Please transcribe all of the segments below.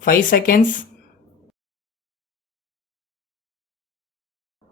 5 seconds.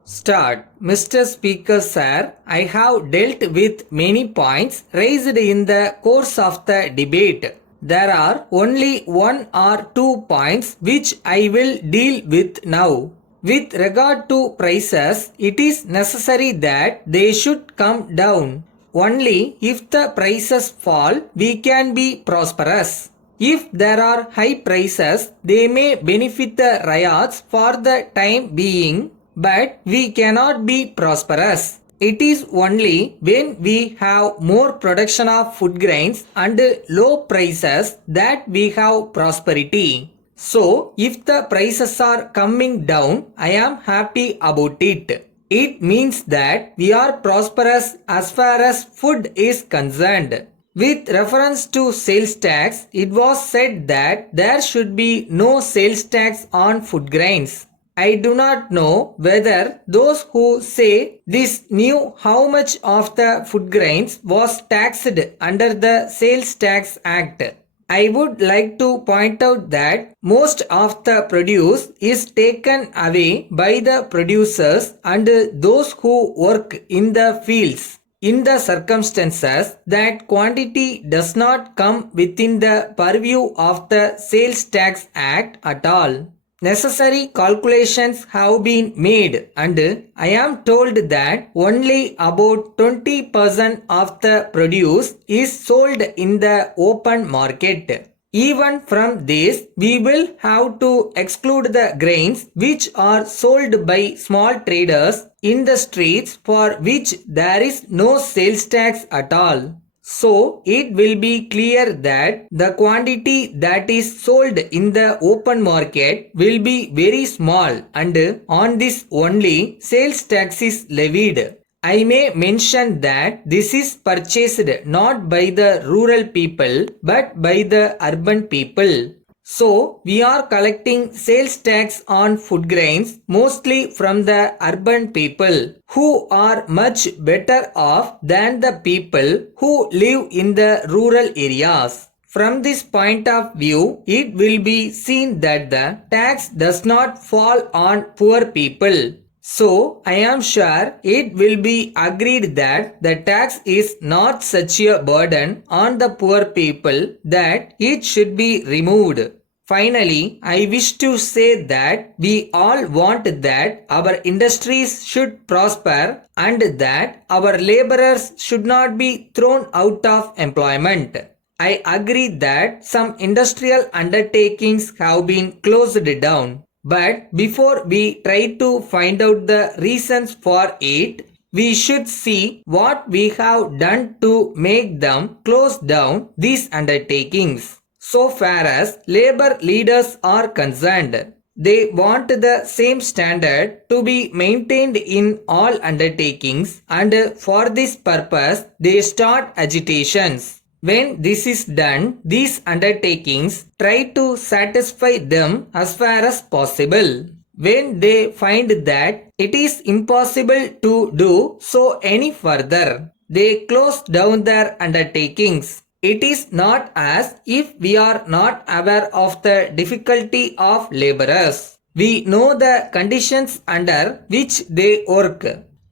Start. Mr. Speaker Sir, I have dealt with many points raised in the course of the debate. There are only one or two points which I will deal with now. With regard to prices, it is necessary that they should come down. Only if the prices fall, we can be prosperous. If there are high prices, they may benefit the ryots for the time being, but we cannot be prosperous. It is only when we have more production of food grains and low prices that we have prosperity. So, if the prices are coming down, I am happy about it. It means that we are prosperous as far as food is concerned. With reference to sales tax, it was said that there should be no sales tax on food grains. I do not know whether those who say this knew how much of the food grains was taxed under the Sales Tax Act. I would like to point out that most of the produce is taken away by the producers and those who work in the fields. In the circumstances, that quantity does not come within the purview of the Sales Tax Act at all. Necessary calculations have been made and I am told that only about 20% of the produce is sold in the open market. Even from this, we will have to exclude the grains which are sold by small traders in the streets for which there is no sales tax at all. So, it will be clear that the quantity that is sold in the open market will be very small and on this only sales tax is levied. I may mention that this is purchased not by the rural people but by the urban people. So, we are collecting sales tax on food grains mostly from the urban people who are much better off than the people who live in the rural areas. From this point of view, it will be seen that the tax does not fall on poor people. So, I am sure it will be agreed that the tax is not such a burden on the poor people that it should be removed. Finally, I wish to say that we all want that our industries should prosper and that our laborers should not be thrown out of employment. I agree that some industrial undertakings have been closed down. But before we try to find out the reasons for it, we should see what we have done to make them close down these undertakings. So far as labor leaders are concerned, they want the same standard to be maintained in all undertakings and for this purpose they start agitations. When this is done, these undertakings try to satisfy them as far as possible. When they find that it is impossible to do so any further, they close down their undertakings. It is not as if we are not aware of the difficulty of laborers. We know the conditions under which they work.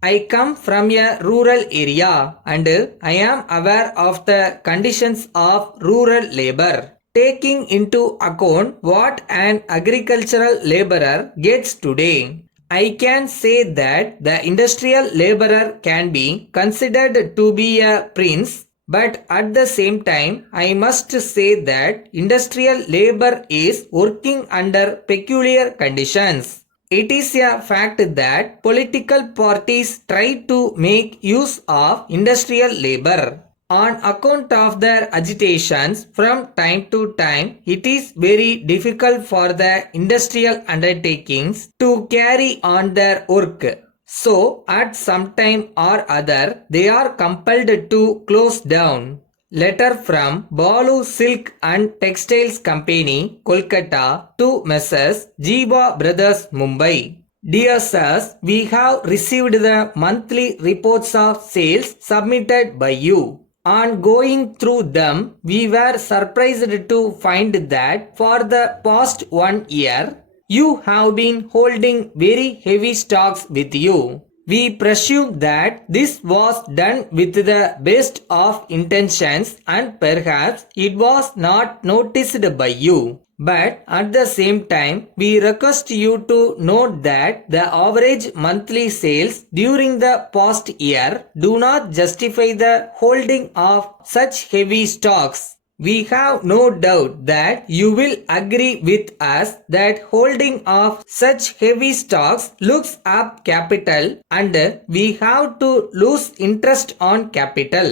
I come from a rural area and I am aware of the conditions of rural labor. Taking into account what an agricultural laborer gets today, I can say that the industrial laborer can be considered to be a prince. But at the same time, I must say that industrial labor is working under peculiar conditions. It is a fact that political parties try to make use of industrial labor. On account of their agitations from time to time, it is very difficult for the industrial undertakings to carry on their work. So, at some time or other, they are compelled to close down. Letter from Balu Silk and Textiles Company, Kolkata to Messrs. Jiva Brothers, Mumbai. Dear Sirs, we have received the monthly reports of sales submitted by you. On going through them, we were surprised to find that for the past 1 year, you have been holding very heavy stocks with you. We presume that this was done with the best of intentions and perhaps it was not noticed by you. But at the same time, we request you to note that the average monthly sales during the past year do not justify the holding of such heavy stocks. We have no doubt that you will agree with us that holding of such heavy stocks looks up capital and we have to lose interest on capital.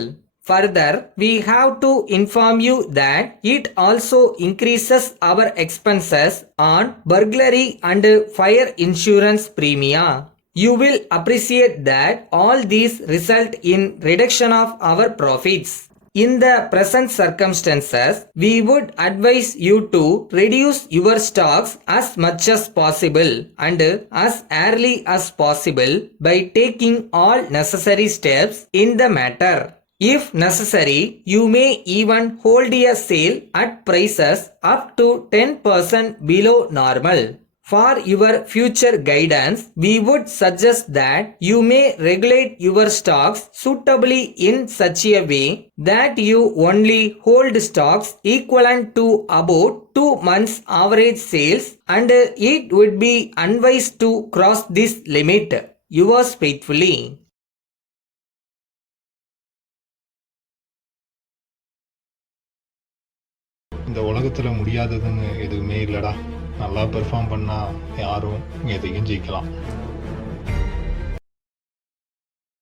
Further, we have to inform you that it also increases our expenses on burglary and fire insurance premia. You will appreciate that all these result in reduction of our profits. In the present circumstances, we would advise you to reduce your stocks as much as possible and as early as possible by taking all necessary steps in the matter. If necessary, you may even hold a sale at prices up to 10% below normal. For your future guidance, we would suggest that you may regulate your stocks suitably in such a way that you only hold stocks equivalent to about 2 months average sales and it would be unwise to cross this limit. Yours faithfully. இந்த உலகத்துல முடியாததுன்னு எதுவுமே இல்லடா. நல்லா perform பண்ணா யாரும் எதையும் ஜெயிக்கலாம்.